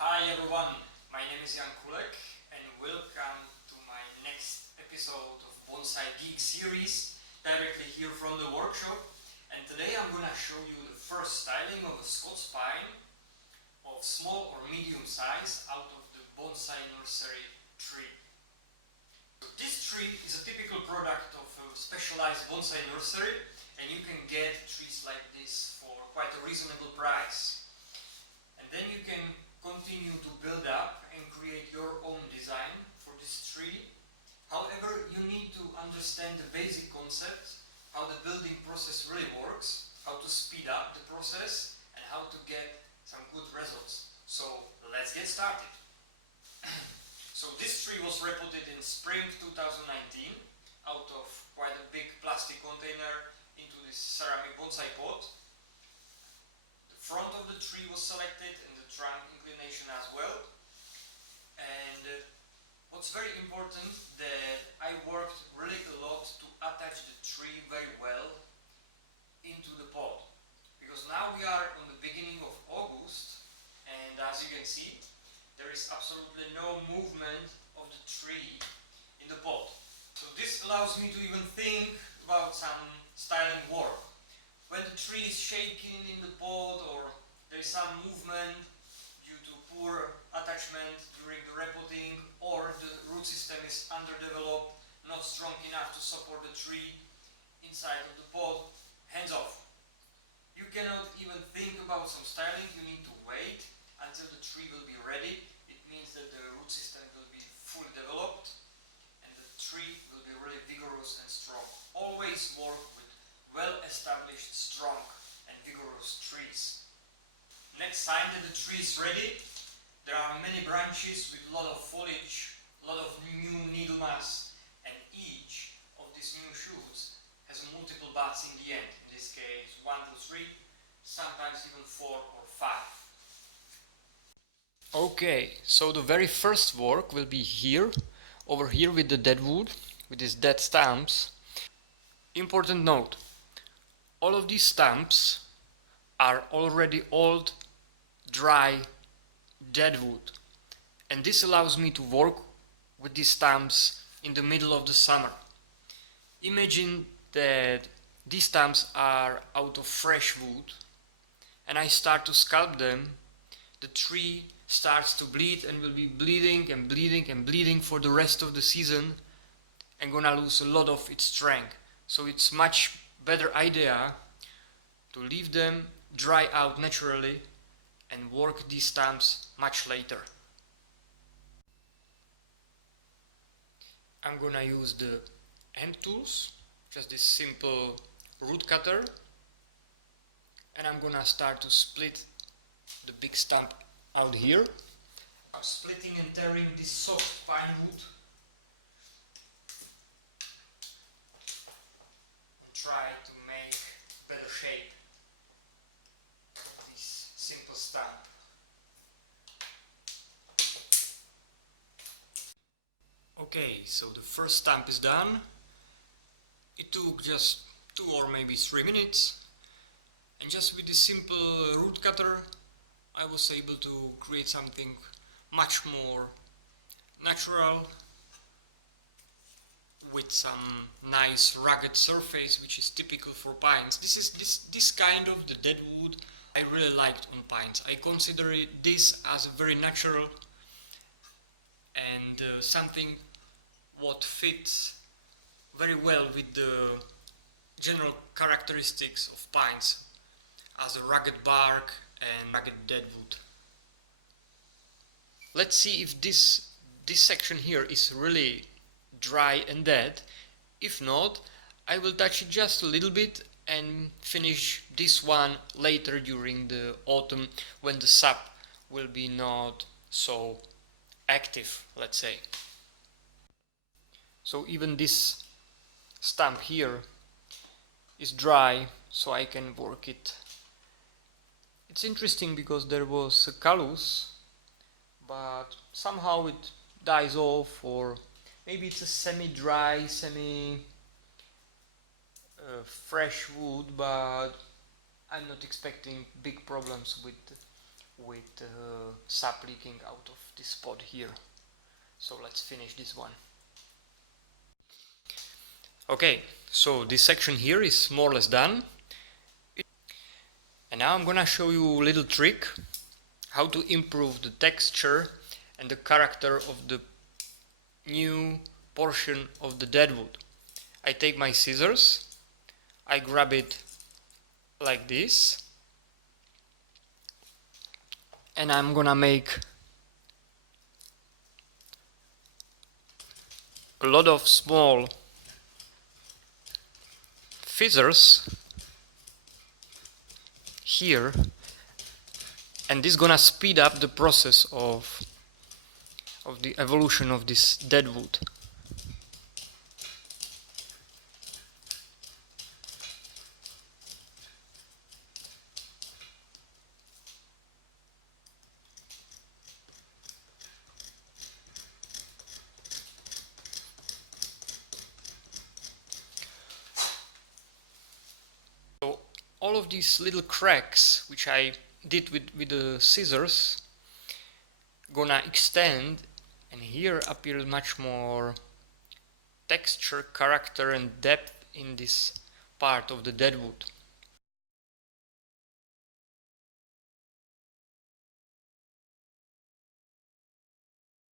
Hi everyone, my name is Jan Culek and welcome to my next episode of Bonsai Geek series directly here from the workshop. And today I'm gonna show you the first styling of a Scots pine of small or medium size out of the Bonsai nursery tree. This tree is a typical product of a specialized bonsai nursery, and you can get trees like this for quite a reasonable price. And then you can continue to build up and create your own design for this tree. However, you need to understand the basic concept, how the building process really works, how to speed up the process, and how to get some good results. So let's get started. So this tree was repotted in spring 2019 out of quite a big plastic container into this ceramic bonsai pot. The front of the tree was selected and the trunk inclination as well. And what's very important, that I worked really a lot to attach the tree very well into the pot. Because now we are on the beginning of August, and as you can see, there is absolutely no movement of the tree in the pot. So this allows me to even think about some styling work. When the tree is shaking in the pot or there is some movement due to poor attachment during the repotting, or the root system is underdeveloped, not strong enough to support the tree inside of the pot, hands off. You cannot even think about some styling, you need to wait until the tree will be ready. It means that the root system will be fully developed and the tree will be really vigorous and strong. Always work with well-established, strong and vigorous trees. Next sign that the tree is ready, there are many branches with a lot of foliage, a lot of new needle mass, and each of these new shoots has multiple buds in the end. In this case 1 to 3, sometimes even 4 or 5. Okay, so the very first work will be here, over here with the dead wood, with these dead stumps. Important note, all of these stumps are already old, dry, dead wood. And this allows me to work with these stumps in the middle of the summer. Imagine that these stumps are out of fresh wood and I start to sculpt them. The tree starts to bleed and will be bleeding and bleeding and bleeding for the rest of the season and gonna lose a lot of its strength. So it's much better idea to leave them dry out naturally and work these stumps much later. I'm gonna use the hand tools, just this simple root cutter, and I'm gonna start to split the big stump out here. I'm splitting and tearing this soft pine wood and try to make better shape of this simple stump. Okay, so the first stump is done. It took just 2 or maybe 3 minutes, and just with this simple root cutter I was able to create something much more natural with some nice rugged surface which is typical for pines. This kind of the dead wood I really liked on pines. I consider this as a very natural and something what fits very well with the general characteristics of pines as a rugged bark and rugged dead wood. Let's see if this section here is really dry and dead. If not, I will touch it just a little bit and finish this one later during the autumn when the sap will be not so active, let's say. So even this stump here is dry, so I can work it. It's interesting because there was a callus, but somehow it dies off, or maybe it's a semi-dry, fresh wood, but I'm not expecting big problems with sap leaking out of this pot here. So let's finish this one. Okay, so this section here is more or less done. And now I'm gonna show you a little trick how to improve the texture and the character of the new portion of the deadwood. I take my scissors, I grab it like this, and I'm gonna make a lot of small fissures here, and this is gonna speed up the process of the evolution of this deadwood. So all of these little cracks which I did with the scissors gonna extend, and here appears much more texture, character and depth in this part of the deadwood.